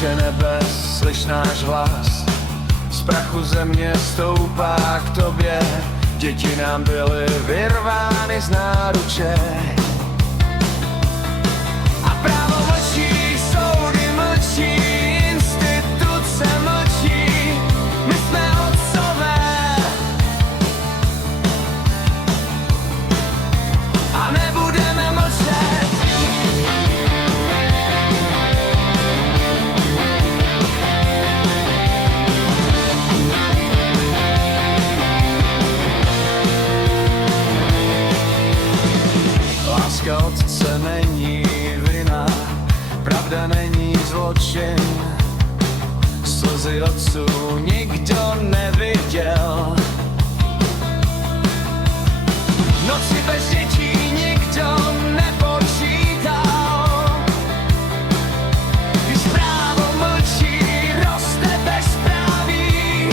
Otče nebes, slyš náš hlas, z prachu země stoupá k tobě, děti nám byly vyrvány z náruče. A právo mlčí, soudy mlčí, instituce mlčí, my jsme otcové. A nebudeme mlčet. Láska otce není vina, pravda není zločin. Slzy otců nikdo neviděl. Noci bez dětí nikdo nepočítal. Když právo mlčí, roste bezpráví.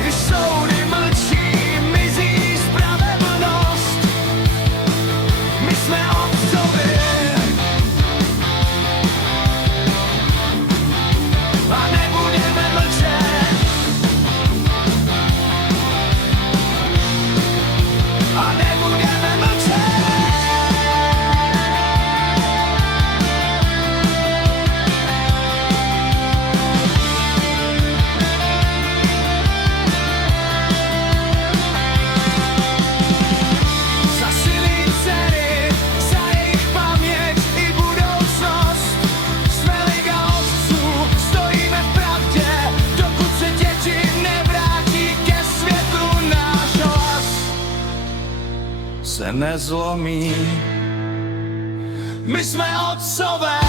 Když soudy mlčí, mizí spravedlnost. My jsme otcovi a nebudeme mlčet. A nebudeme mlčet. Za syny dcery, za jejich paměť i budoucnost. Jsme liga otců, stojíme v pravdě, dokud se děti nevrátí ke světlu, náš hlas se nezlomí. My jsme otcové.